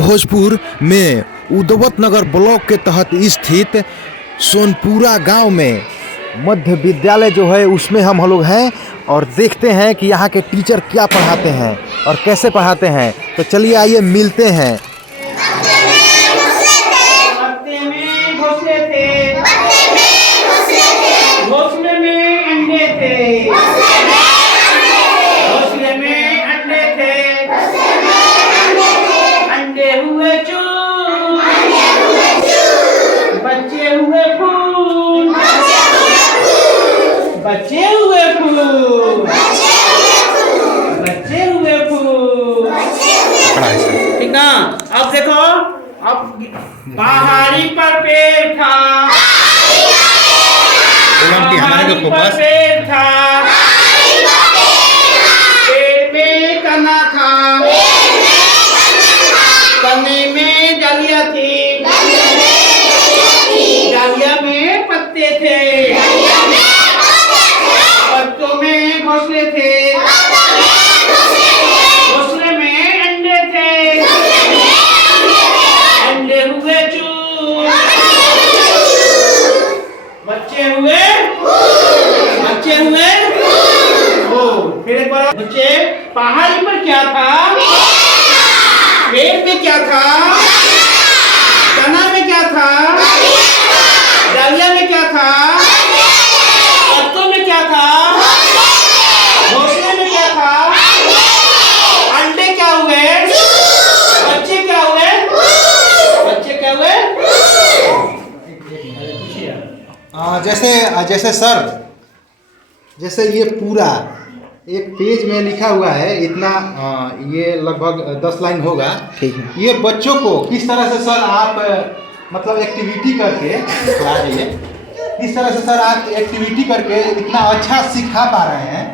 भोजपुर में उदवत नगर ब्लॉक के तहत स्थित सोनपुरा गांव में मध्य विद्यालय जो है उसमें हम लोग हैं और देखते हैं कि यहाँ के टीचर क्या पढ़ाते हैं और कैसे पढ़ाते हैं। तो चलिए आइए मिलते हैं। बच्चे हुए फूल, बच्चे हुए फूल, ठीक ना। अब देखो, अब पहाड़ी पर पेड़ था, पहाड़ी पर पेड़ था, पेड़ में तना था, तने में डालियाँ थी, डालिया में पत्ते थे, पत्तों में घोंसले थे, घोंसले में अंडे थे, अंडे हुए चूर, बच्चे हुए, बच्चे हुए फूल। फिर एक बार बच्चे, पहाड़ी पर क्या था, पेड़ पे क्या था, तना में क्या था, डालिया में क्या था, पत्तों में क्या था, घोंसले में क्या था, अंडे क्या हुए, बच्चे क्या हुए, बच्चे क्या हुए। जैसे सर, जैसे ये पूरा एक पेज में लिखा हुआ है इतना, ये लगभग 10 लाइन होगा। ठीक है। ये बच्चों को किस तरह से सर आप मतलब एक्टिविटी करके किस तरह से सर आप एक्टिविटी करके इतना अच्छा सिखा पा रहे हैं,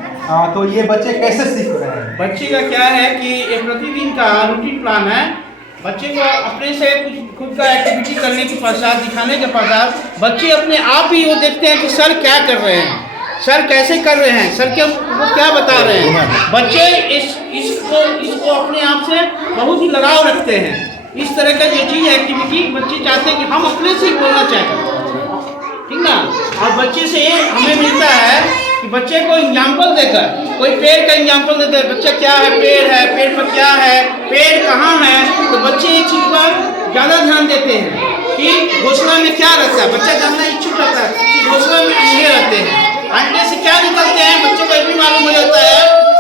तो ये बच्चे कैसे सीख रहे हैं? बच्चे का क्या है कि एक प्रतिदिन का रूटीन प्लान है। बच्चे को अपने से कुछ खुद का एक्टिविटी करने के पश्चात, दिखाने के पश्चात बच्चे अपने आप ही वो देखते हैं कि सर क्या कर रहे हैं, सर कैसे कर रहे हैं, सर क्या बता रहे हैं। बच्चे इसको अपने आप से बहुत ही लगाव रखते हैं। इस तरह का जो चीज़ एक्टिविटी बच्चे चाहते हैं कि हम अपने से ही बोलना चाहते हैं, ठीक ना। और बच्चे से हमें मिलता है कि बच्चे को एग्जाम्पल देकर, कोई पेड़ का एग्जाम्पल देते हैं, बच्चा क्या है, पेड़ पर क्या है, पेड़ कहाँ है, तो बच्चे एक चीज़ पर ज़्यादा ध्यान देते हैं कि घोंसला में क्या रहता है। बच्चा जानना इच्छुक रहता है कि घोंसला में अंडे रहते हैं, अंडे से क्या निकलते हैं, बच्चों को ये भी मालूम हो जाता है,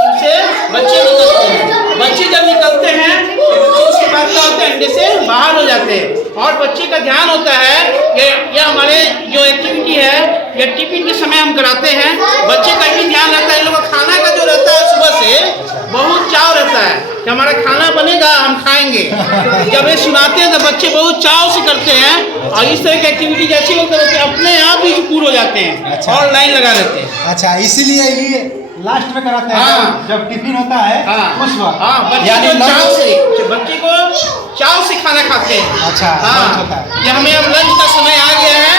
उससे बच्चे निकलते हैं। बच्चे जब निकलते हैं तो उसके बाद क्या होता है, अंडे से बाहर हो जाते हैं। और बच्चे का ध्यान होता है कि ये हमारे जो एक्टिविटी है ये टिफिन के समय हम कराते हैं। बच्चे का भी ध्यान रहता है, इन लोगों का खाना का जो रहता है सुबह से बहुत चाव रहता है कि हमारा खाना बनेगा, हम खाएंगे। जब ये सुनाते हैं तो बच्चे बहुत चाव से करते हैं और इस तरह की एक्टिविटी जैसी होती है अपने आप ही पूरे हो जाते हैं। अच्छा। और लाइन लगा देते हैं। अच्छा, इसीलिए ये लास्ट में कराते हैं। हाँ। जब टिफिन होता है उस वक्त। हाँ, बच्चे को चाव से खाना खाते हैं। अच्छा। हाँ, कि हमें अब लंच का समय आ गया है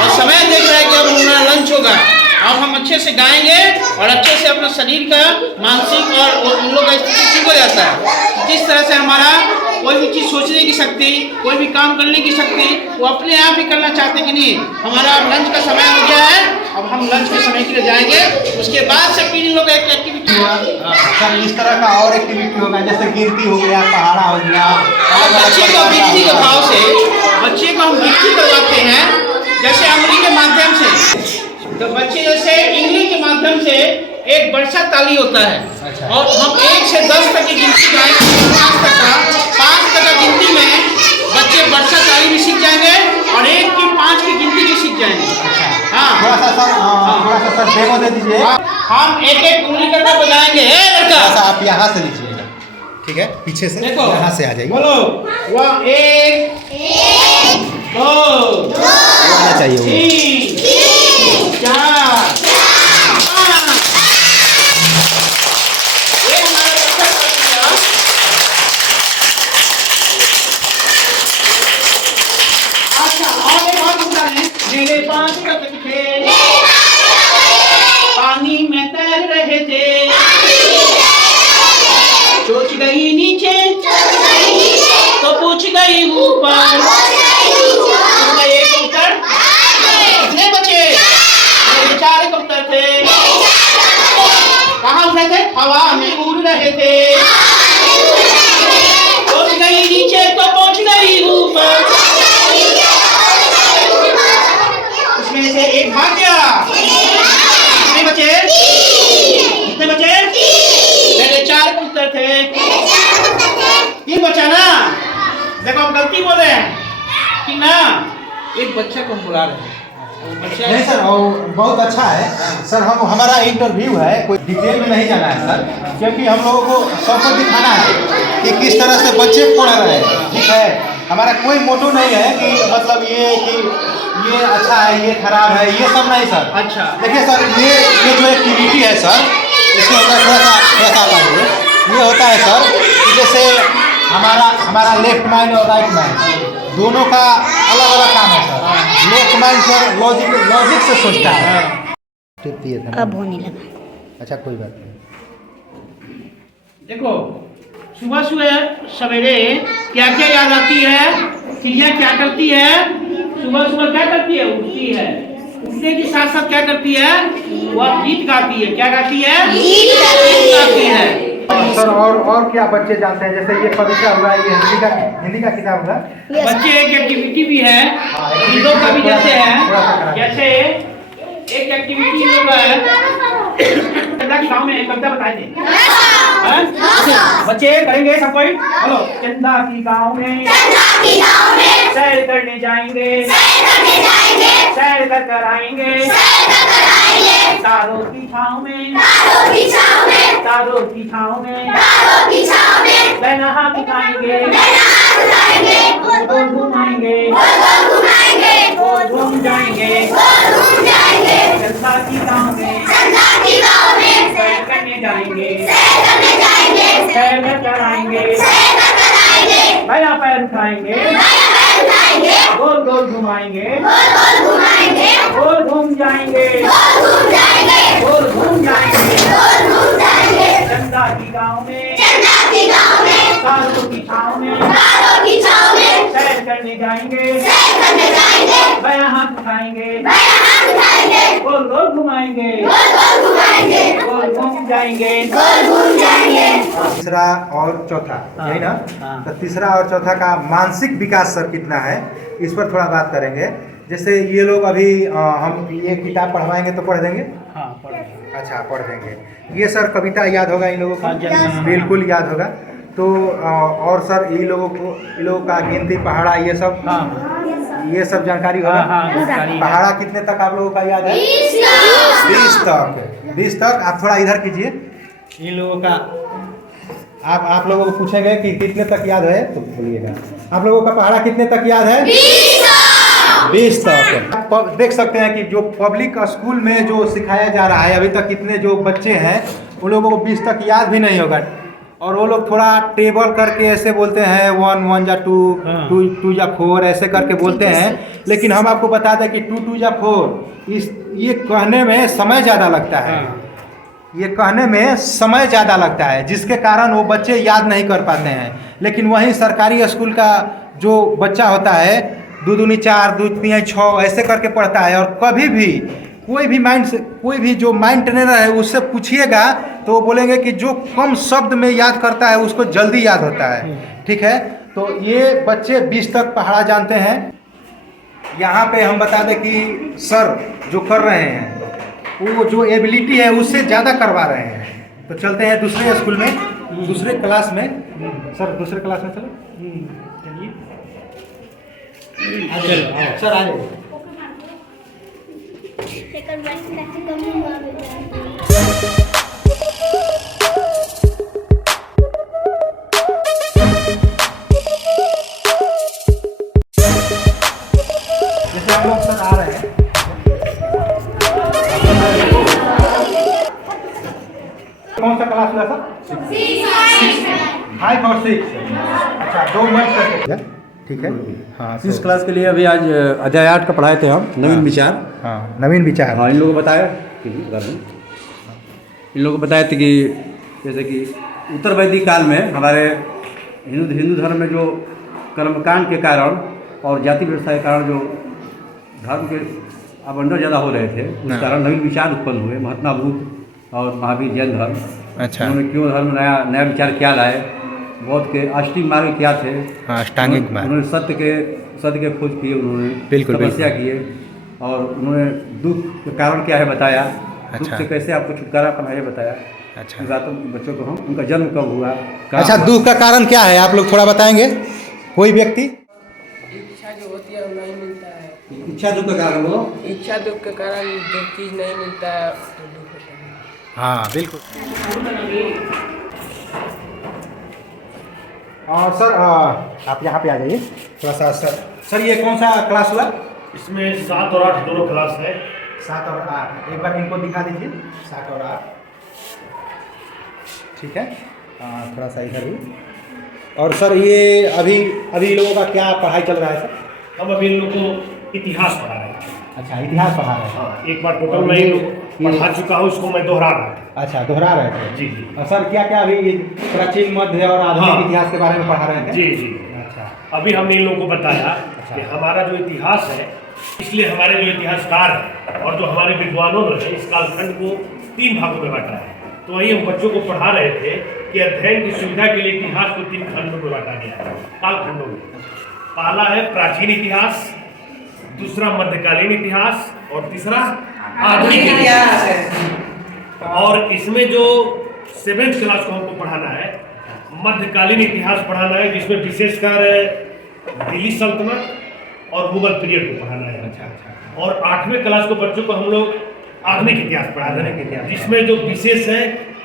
और समय देख रहे हैं कि अब हमारा लंच होगा। अब हम अच्छे से गाएंगे और अच्छे से अपना शरीर का मानसिक और उन लोग का स्थिति ठीक हो जाता है। जिस तरह से हमारा कोई भी चीज़ सोचने की शक्ति, कोई भी काम करने की शक्ति वो अपने आप ही करना चाहते कि नहीं, हमारा अब लंच का समय हो गया है, अब हम लंच के समय के लिए जाएंगे। उसके बाद से फिर इन लोग का एक एक्टिविटी सर इस तरह का और एक्टिविटी होगा, जैसे गिनती हो गया, पहाड़ा हो गया। और बच्चे को गिनती के भाव से बच्चे को हम गिनती करवाते हैं, जैसे अंगुली के माध्यम से। तो बच्चे जैसे इंगली के माध्यम से एक वर्षा ताली होता है। अच्छा। और हम 1 से 10 तक की गिनती गाएंगे, 5 तक का गिनती में बच्चे वर्षा ताली भी सीख जाएंगे और 1 की 5 की गिनती भी सीख जाएंगे। अच्छा। हाँ, थोड़ा सा सर डेमो दे दीजिए। हम एक उंगली करके बजाएंगे। लड़का आप यहाँ से लीजिएगा, ठीक है, पीछे से यहाँ से आ जाइए। बोलो 1 2 आना चाहिए 3 4 5। ये हमारा बच्चा कर अच्छा। और एक बात बता रहे हैं, मेरे 5 तक थे, पानी में तैर रहे थे, चोट गई नीचे तो पूछ रहे थे, पहुंच गई नीचे तो पहुंच गई ऊपर, उसमें से एक भाग गया। कितने बचे? कितने बचे? मेरे 4 पुत्र थे, 3 बचा ना। देखो हम गलती बोले हैं कि ना, एक बच्चे को हम बुला रहे हैं। नहीं सर, और बहुत अच्छा है सर। हम हमारा इंटरव्यू है, कोई डिटेल में नहीं जाना है सर, क्योंकि हम लोगों को सबको दिखाना है कि किस तरह से बच्चे पढ़ रहे हैं। ठीक है, हमारा कोई मोटो नहीं है कि मतलब ये कि ये अच्छा है, ये खराब है, ये सब नहीं सर। अच्छा देखिए सर, ये जो एक्टिविटी है सर, इसके अंदर थोड़ा सा ये होता है सर कि जैसे हमारा लेफ्ट माइंड और राइट माइंड दोनों का अलग अलग काम है sir. Left mind sir logic से सोचता है। टिप दिए थे ना? अब होने लगा। अच्छा कोई बात नहीं। देखो, सुबह सुबह सवेरे क्या क्या याद आती है, चिड़िया क्या करती है, सुबह सुबह क्या करती है, उठती है, उठने के साथ साथ क्या करती है, वह गीत गाती है। क्या गाती है? गीत गाती है। सर और क्या बच्चे जानते हैं? जैसे ये कविता हुआ, ये हिंदी का किताब हुआ। बच्चे एक एक्टिविटी भी है, इन लोग का भी जैसे है, जैसे एक एक्टिविटी इन लोग का है, चंदा की गाँव में कविता बताए थे। बच्चे करेंगे सब कोई, बोलो। चंदा की गाँव में सैर करने जाएंगे, सैर कर आएंगे, तारों की छाँव में, तारों की छाँव में नहा दिखाएंगे, गोल घुमाएंगे, गोल घूम जाएंगे, चंदा की गाँव में सैर करने जाएंगे, सैर कराएंगे, नया पैर उठाएंगे, गोल गोल घुमाएंगे, गोल घूम जाएंगे, गोल घूम जाएंगे, चंदा की गाँव में तारों की छाँव में सैर करने जाएंगे, बायां हाथ उठाएंगे, गोल गोल घुमाएंगे, गोल घूम जाएंगे। तीसरा और चौथा, यही ना? तो तीसरा और चौथा का मानसिक विकास सर कितना है, इस पर थोड़ा बात करेंगे। जैसे ये लोग अभी हम ये किताब पढ़वाएंगे तो पढ़ देंगे? हाँ, पढ़ देंगे। अच्छा पढ़ देंगे। ये सर कविता याद होगा इन लोगों को? बिल्कुल याद होगा। तो और सर इन लोगों का गिनती पहाड़ा ये सब ये सब जानकारी होगा? पहाड़ा कितने तक आप लोगों का याद है? 20 तक। 20 तक। आप थोड़ा इधर कीजिए। इन लोगों का आप लोगों को पूछेंगे कि कितने तक याद है तो बोलिएगा। आप लोगों का पहाड़ा कितने तक याद है? 20 तक। देख सकते हैं कि जो पब्लिक स्कूल में जो सिखाया जा रहा है, अभी तक कितने जो बच्चे हैं उन लोगों को 20 तक याद भी नहीं होगा। और वो लोग थोड़ा टेबल करके ऐसे बोलते हैं 1 1 जा 2 2 जा 4 ऐसे करके बोलते हैं। लेकिन हम आपको बता दें कि 2 2 जा 4 ये कहने में समय ज़्यादा लगता है। ये कहने में समय ज़्यादा लगता है, जिसके कारण वो बच्चे याद नहीं कर पाते हैं। लेकिन वहीं सरकारी स्कूल का जो बच्चा होता है 2 दूनी 4 2 3 6 ऐसे करके पढ़ता है। और कभी भी कोई भी जो माइंड ट्रेनर है उससे पूछिएगा तो वो बोलेंगे कि जो कम शब्द में याद करता है उसको जल्दी याद होता है। ठीक है, तो ये बच्चे 20 तक पहाड़ा जानते हैं। यहाँ पे हम बता दें कि सर जो कर रहे हैं वो जो एबिलिटी है उससे ज़्यादा करवा रहे हैं। तो चलते हैं दूसरे स्कूल में, दूसरे क्लास में। सर दूसरे क्लास में चलो। चलिए सर आ जाइए। जैसे हम लोग सर आ रहे हैं, कौन सा क्लास हुआ था? 5 और 6। अच्छा 2 मंथ करके। ठीक है, हाँ। इस क्लास के लिए अभी आज अध्याय 8 का पढ़ाए थे हम, नवीन विचार। हाँ नवीन विचार। हाँ, इन लोगों को बताया इन लोगों को बताए थे कि जैसे कि उत्तर वैदिक काल में हमारे हिंदू धर्म में जो कर्मकांड के कारण और जाति व्यवस्था के कारण जो धर्म के आवंटन ज़्यादा हो रहे थे, उस कारण नवीन विचार उत्पन्न हुए। महात्मा बुद्ध और महावीर जैन धर्म अच्छा। उन्होंने क्यों धर्म नया नया विचार क्या लाए, बौद्ध के अष्टमी मार्ग क्या थे। हाँ, अष्टांगिक मार्ग। उन्होंने सत्य के खोज किए, उन्होंने बिल्कुल, तपस्या किए, और उन्होंने दुख का कारण क्या है बताया, दुख अच्छा। से कैसे आपको छुटकारा पाना है बताया। अच्छा। इन बातों बच्चों को हम, उनका जन्म कब हुआ, अच्छा, दुख का कारण क्या है आप लोग थोड़ा बताएंगे, कोई व्यक्ति? इच्छा जो होती है वो नहीं मिलता है। इच्छा दुख का कारण बोलो। इच्छा दुख के कारण जो चीज़ नहीं मिलता है तो दुख होता है। हाँ बिल्कुल। और सर आप यहाँ पे आ जाइए थोड़ा सा। सर ये कौन सा क्लास हुआ? इसमें 7 और 8 दोनों क्लास है। 7 और 8 एक बार इनको दिखा दीजिए। 7 और 8 ठीक है। थोड़ा सा इधर भी। और सर ये अभी लोगों का क्या पढ़ाई चल रहा है सर? हम अभी इन लोगों को इतिहास पढ़ा रहे हैं। अच्छा, इतिहास पढ़ा रहे हैं। हाँ, एक बार टोटल मैं इन लोगों को पढ़ा चुका हूँ, उसको मैं दोहरा रहा था। अच्छा, दोहरा रहे थे। जी जी। और सर क्या क्या अभी ये प्राचीन मध्य और आधुनिक हाँ। इतिहास के बारे में पढ़ा रहे थे? जी जी। अच्छा। अभी हमने इन लोगों को बताया अच्छा। कि हमारा जो इतिहास है, इसलिए हमारे जो इतिहासकार हैं और जो हमारे विद्वानों ने इस कालखंड को 3 भागों में बांटा है। तो वही हम बच्चों को पढ़ा रहे थे कि अध्ययन की सुविधा के लिए इतिहास को 3 खंडों में बांटा गया है, कालखंडों में। पहला है प्राचीन इतिहास, दूसरा मध्यकालीन इतिहास और तीसरा आधुनिक इतिहास। और इसमें जो 7th क्लास को हमको पढ़ाना है, मध्यकालीन इतिहास पढ़ाना है, जिसमें विशेषकर दिल्ली सल्तनत और मुगल पीरियड को पढ़ाना है। अच्छा। और 8वें क्लास को बच्चों को हम लोग आधुनिक इतिहास पढ़ाना है, जिसमें जो विशेष है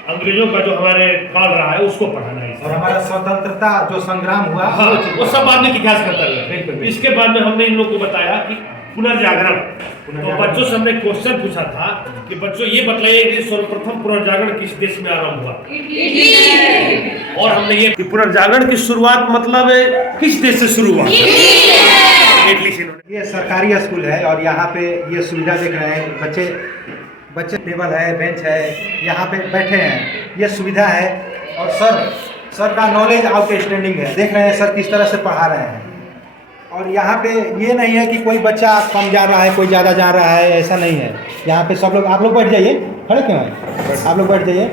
अंग्रेजों का जो हमारे काल रहा है उसको पढ़ाना है। और हमारा स्वतंत्रता जो संग्राम हुआ, हाँ, वो सब आधुनिक इतिहास करता है। इसके बाद में हमने इन लोगों को बताया कि पुनर्जागरण। तो बच्चों से हमने क्वेश्चन पूछा था कि बच्चों ये बताइए कि सर्वप्रथम पुनर्जागरण किस देश में आरंभ हुआ। और हमने ये कि पुनर्जागरण की शुरुआत मतलब किस देश से शुरू हुआ, इटली से। ये सरकारी स्कूल है और यहाँ पे ये सुविधा देख रहे हैं, बच्चे टेबल है, बेंच है, यहाँ पे बैठे हैं, ये सुविधा है। और सर का नॉलेज आउटस्टैंडिंग है, देख रहे हैं सर किस तरह से पढ़ा रहे हैं। और यहाँ पे ये नहीं है कि कोई बच्चा कम जा रहा है, कोई ज़्यादा जा रहा है, ऐसा नहीं है। यहाँ पे सब लोग, आप लोग बैठ जाइए, खड़े क्यों हैं, आप लोग बैठ जाइए।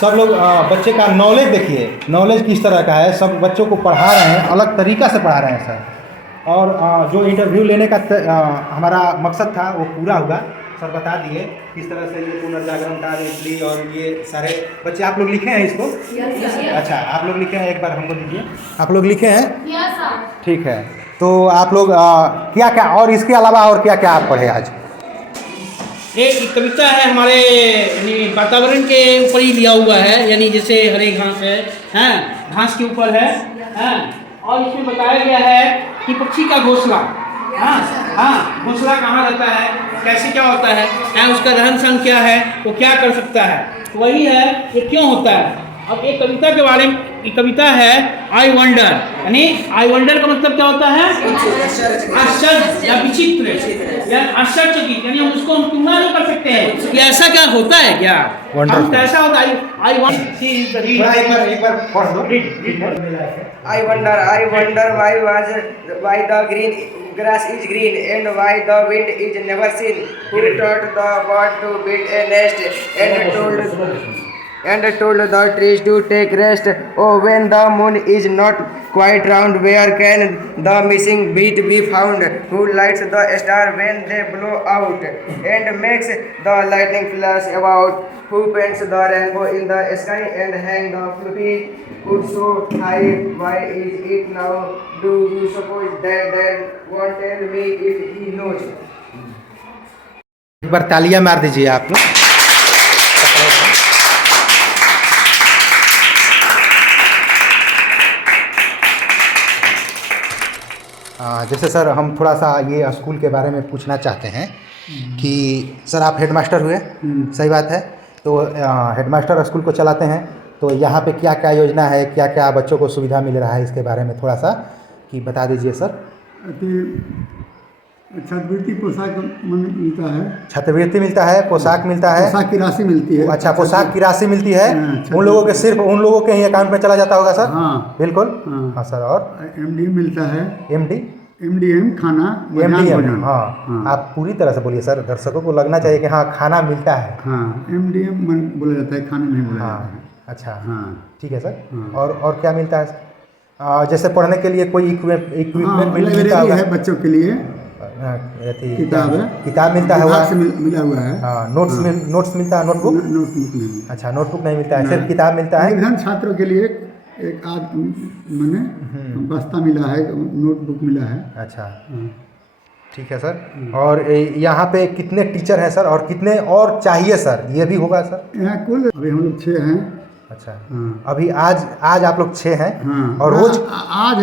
सब लोग बच्चे का नॉलेज देखिए, नॉलेज किस तरह का है, सब बच्चों को पढ़ा रहे हैं, अलग तरीक़ा से पढ़ा रहे हैं सर। और जो इंटरव्यू लेने का हमारा मकसद था वो पूरा हुआ। सर बता दिए किस तरह से ये पुनर्जागरण का इटली और ये सारे बच्चे, आप लोग लिखे हैं इसको? अच्छा, आप लोग लिखे हैं, एक बार हमको दीजिए। आप लोग लिखे हैं? ठीक है। तो आप लोग क्या क्या और इसके अलावा और क्या क्या आप पढ़े आज? एक कविता है हमारे यानी वातावरण के ऊपर ही लिया हुआ है, यानी जैसे हरे घास है, हैं, घास के ऊपर है, हैं, और इसमें बताया गया है कि पक्षी का घोंसला, हाँ, घोंसला कहाँ रहता है, कैसे क्या होता है, उसका रहन सहन क्या है, वो क्या कर सकता है, वही है ये क्यों होता है। अब एक कविता के बारे में, ये कविता है आई वंडर, यानी आई वंडर का मतलब क्या होता है? आश्चर्य या विचित्र या आश्चर्यचकित, यानी हम उसको हम तुलना नहीं कर सकते हैं कि ऐसा क्या होता है, क्या हम कैसा होता है। आई वंडर, एक बार पढ़ दो। I wonder why the green grass is green and why the wind is never seen. Who taught the bird to build a nest and told the trees to take rest? Oh, when the moon is not quite round, where can the missing beat be found? Who lights the star when they blow out and makes the lightning flash about? Who paints the rainbow in the sky and hang the fluffy hood so high? Why is it now? Do you suppose that won't tell me if he knows? एक बार तालियां मार दीजिए आप लोग। जैसे sir हम थोड़ा सा ये स्कूल के बारे में पूछना चाहते हैं कि सर आप हेडमास्टर हुए, सही बात है। तो हेडमास्टर स्कूल को चलाते हैं, तो यहाँ पे क्या क्या योजना है, क्या क्या बच्चों को सुविधा मिल रहा है, इसके बारे में थोड़ा सा कि बता दीजिए सर। छात्रवृत्ति पोशाक मिलता है, छात्रवृत्ति मिलता है, पोशाक मिलता है, पोशाक की राशि मिलती है। अच्छा, पोशाक की राशि मिलती है, उन लोगों के सिर्फ उन लोगों के ही अकाउंट में चला जाता होगा सर? हाँ बिल्कुल। हाँ, हाँ सर। और एमडी मिलता है, एमडीएम खाना, एमडीएम, हाँ आप पूरी तरह से बोलिए सर, दर्शकों को लगना चाहिए कि हाँ खाना मिलता है। हाँ, एमडीएम बोला जाता है, खाना नहीं बोला जाता है। अच्छा हाँ ठीक है सर। हाँ। और क्या मिलता है? जैसे पढ़ने के लिए कोई इक्विपमेंट मिलता लाइब्रेरी होगा? है बच्चों के लिए, किताब है, किताब मिलता होगा? विभाग से मिला हुआ है। हाँ, नोट्स मिलता है? नोटबुक? नोटबुक नहीं। अच्छा, नोटबुक नहीं मिलता है, सिर्फ किताब मिलता है। निर्धन छात्रों के लिए एक आध मैंने बस्ता मिला है, नोटबुक मिला है। अच्छा हाँ। ठीक है सर। और यहाँ पे कितने टीचर हैं सर, और कितने और चाहिए सर, ये भी होगा सर? यहाँ कुल अभी हम लोग 6 हैं। अच्छा हाँ अभी आज आप लोग 6 हैं? हाँ। और रोज आज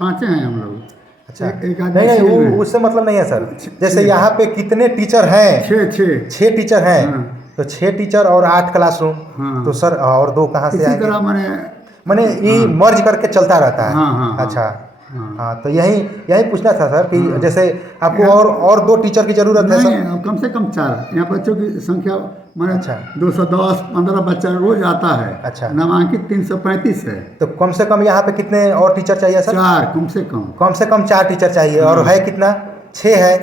5 हैं हम लोग। अच्छा एक आदमी नहीं सीएम है। उससे मतलब नहीं है सर। जैसे यहाँ पे कितने टीचर हैं? 6 टीचर हैं। हाँ। तो 6 टीचर और 8 क्लासरूम। हाँ। तो सर और 2 कहाँ से इसी आएंगे? तरह मैंने ये मर्ज करके चलता रहता है। हाँ। अच्छा हाँ। हाँ, तो यही पूछना था सर कि जैसे आपको और 2 टीचर की जरूरत है सर? नहीं, कम से कम 4। यहाँ बच्चों की संख्या मैंने अच्छा। 210-15 बच्चा रोज आता है। अच्छा। नामांकित 335 है। तो कम से कम यहाँ पे कितने और टीचर चाहिए सर? 4 कम से कम 4 टीचर चाहिए। और है कितना? 6 है।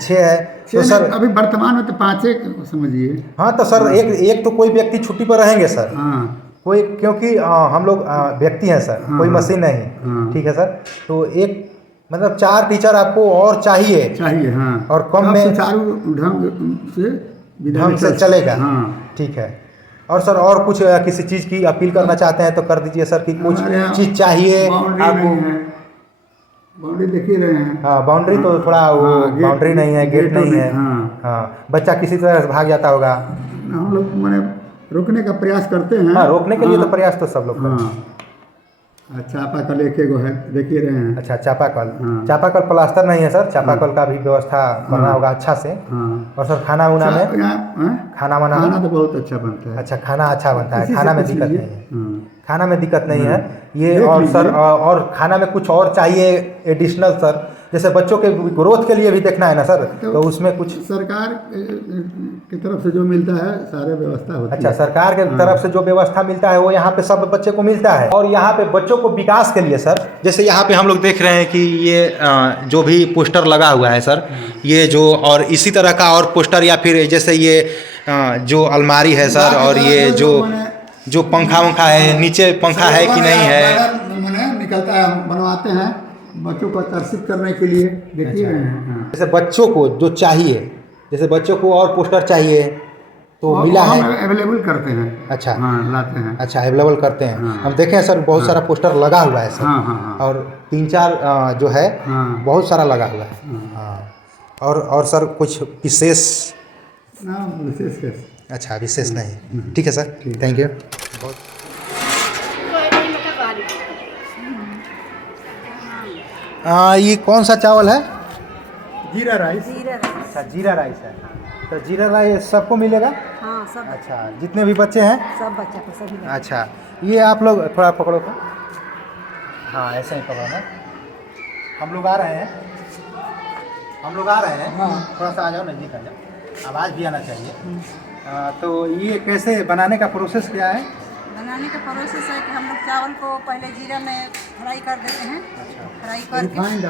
6 है। तो सर अभी वर्तमान में तो 5 समझिए। हाँ, तो सर एक तो कोई व्यक्ति छुट्टी पर रहेंगे सर। हाँ कोई, क्योंकि हम लोग व्यक्ति हैं सर, कोई मशीन नहीं। हाँ। ठीक है सर। तो एक मतलब 4 टीचर आपको और चाहिए। हाँ। और कम में सुचारू ढंग से चलेगा। हाँ ठीक है। और सर और कुछ किसी चीज़ की अपील करना चाहते हैं तो कर दीजिए सर, कि कुछ हमारे यहाँ चीज़ चाहिए आपको? बाउंड्री देख ही रहे हैं। हाँ, बाउंड्री तो थोड़ा बाउंड्री नहीं है, गेट नहीं है। हाँ, बच्चा किसी तरह से भाग जाता होगा। हम लोग मैंने रोकने का प्रयास करते हैं। हाँ, रोकने के लिए तो प्रयास तो सब लोग करते हैं। चापाकल एक है, देख ही रहे हैं। अच्छा, चापाकल। हाँ। चापाकल प्लास्टर नहीं है सर, चापाकल का भी व्यवस्था करना होगा अच्छा से। हाँ। और सर खाना वाना में? खाना तो बहुत अच्छा बनता है। अच्छा, खाना अच्छा बनता है, खाना में दिक्कत नहीं है। खाना में दिक्कत नहीं है ये। देख और सर लीजिए। और खाना में कुछ और चाहिए एडिशनल सर, जैसे बच्चों के ग्रोथ के लिए भी देखना है ना सर, तो उसमें कुछ सरकार की तरफ से जो मिलता है सारे व्यवस्था होती है। अच्छा, सरकार के तरफ से जो व्यवस्था मिलता है वो यहाँ पे सब बच्चे को मिलता है। और यहाँ पे बच्चों को विकास के लिए सर, जैसे यहाँ पे हम लोग देख रहे हैं कि ये जो भी पोस्टर लगा हुआ है सर, ये जो और इसी तरह का और पोस्टर, या फिर जैसे ये जो अलमारी है सर, और ये जो पंखा वंखा है, नीचे पंखा है कि नहीं है, मैंने निकलता है, हम बनवाते हैं बच्चों को आकर्षित करने के लिए। देखिए जैसे बच्चों को जो चाहिए, जैसे बच्चों को और पोस्टर चाहिए तो मिला है? अवेलेबल करते हैं। अच्छा हाँ, लाते हैं। अच्छा, अवेलेबल करते हैं। हाँ। हम देखें सर बहुत सारा पोस्टर लगा हुआ है सर। हाँ। और 3-4 जो है बहुत सारा लगा हुआ है। हाँ। और सर कुछ विशेष? विशेष अच्छा, विशेष नहीं। ठीक है सर, थैंक यू। ये कौन सा चावल है? जीरा राइस। अच्छा, जीरा राइस है। तो जीरा राइस सबको मिलेगा? हाँ, सब अच्छा, जितने भी बच्चे हैं? सब बच्चा को सभी लोग। अच्छा, ये आप लोग थोड़ा पकड़ो तो। हाँ, ऐसे ही पकड़ना। हम लोग आ रहे हैं। हाँ। थोड़ा सा आ जाओ, नज़दीक आ जाओ, आवाज़ भी आना चाहिए। तो ये कैसे बनाने का प्रोसेस क्या है? बनाने का प्रोसेस है कि हम लोग चावल को पहले जीरा में फ्राई कर देते हैं। अच्छा। फ्राई करके रिफाइंड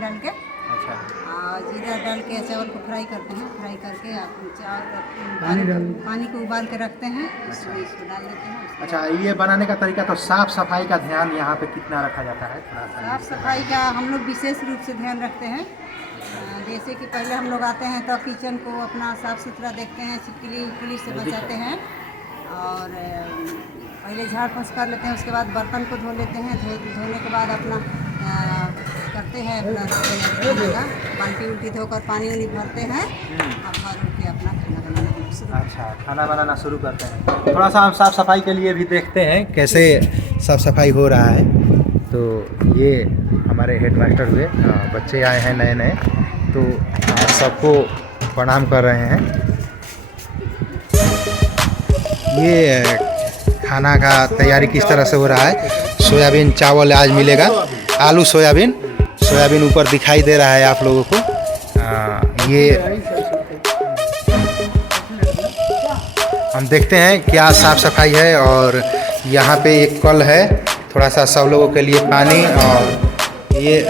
डाल के अच्छा। और जीरा डाल के चावल को फ्राई करते हैं। फ्राई करके पानी को उबाल के रखते हैं, उसमें इसको डाल देते हैं। अच्छा, ये बनाने का तरीका तो साफ़ सफाई का ध्यान यहाँ पे कितना रखा जाता है? थोड़ा सा साफ सफाई का हम लोग विशेष रूप से ध्यान रखते हैं। जैसे कि पहले हम लोग आते हैं तो किचन को अपना साफ़ सुथरा देखते हैं, छिपकली उकली से बचाते हैं। और पहले झाड़ पोंछ कर लेते हैं, उसके बाद बर्तन को धो लेते हैं। धोने के बाद अपना करते हैं अपना खाने का बाल्टी उल्टी धोकर पानी उनी भरते हैं। अब भर उठ के अपना खाना बनाना शुरू। अच्छा, खाना बनाना शुरू करते हैं। थोड़ा सा हम साफ़ सफाई के लिए भी देखते हैं कैसे साफ़ सफाई हो रहा है। तो ये हमारे हेडमास्टर हुए, बच्चे आए हैं नए नए, तो सबको प्रणाम कर रहे हैं। ये खाना का तैयारी किस तरह से हो रहा है। सोयाबीन चावल आज मिलेगा, आलू सोयाबीन ऊपर दिखाई दे रहा है आप लोगों को। ये हम देखते हैं क्या साफ़ सफाई है। और यहाँ पे एक कल है, थोड़ा सा सब लोगों के लिए पानी। और ये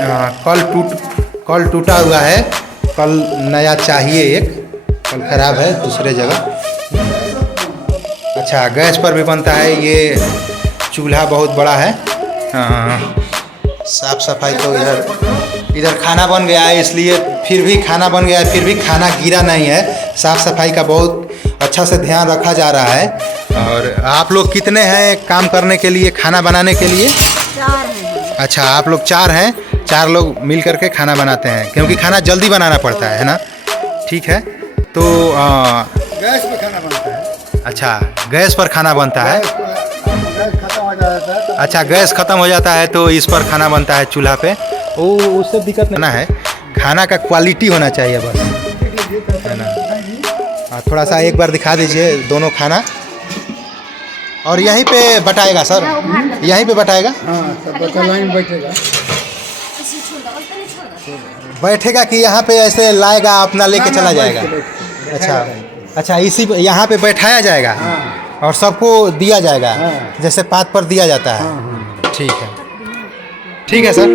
कल टूटा हुआ है, कल नया चाहिए। एक कल खराब है दूसरे जगह। अच्छा, गैस पर भी बनता है। ये चूल्हा बहुत बड़ा है। साफ सफाई तो इधर खाना बन गया है, इसलिए फिर भी खाना बन गया है, फिर भी खाना गिरा नहीं है। साफ सफाई का बहुत अच्छा से ध्यान रखा जा रहा है। और आप लोग कितने हैं काम करने के लिए, खाना बनाने के लिए? 4 हैं। अच्छा, आप लोग 4 हैं। 4 लोग मिल करके खाना बनाते हैं, क्योंकि खाना जल्दी बनाना पड़ता है ना। ठीक है, तो गैस पे खाना बनता है। अच्छा, गैस पर खाना बनता है। गैस खत्म हो जाता है तो अच्छा, गैस ख़त्म हो जाता है तो इस पर खाना बनता है चूल्हा पे। वो उससे दिक्कत नहीं है, खाना का क्वालिटी होना चाहिए बस, है ना। थोड़ा सा एक बार दिखा दीजिए दोनों खाना। और यहीं पे बटाएगा सर, यहीं पे बटाएगा? हाँ, सब बच्चा लाइन बैठेगा। बैठेगा कि यहाँ पे ऐसे लाएगा अपना लेके चला जाएगा? अच्छा अच्छा, इसी यहाँ पे बैठाया जाएगा और सबको दिया जाएगा, जैसे पात पर दिया जाता है। ठीक है, ठीक है सर।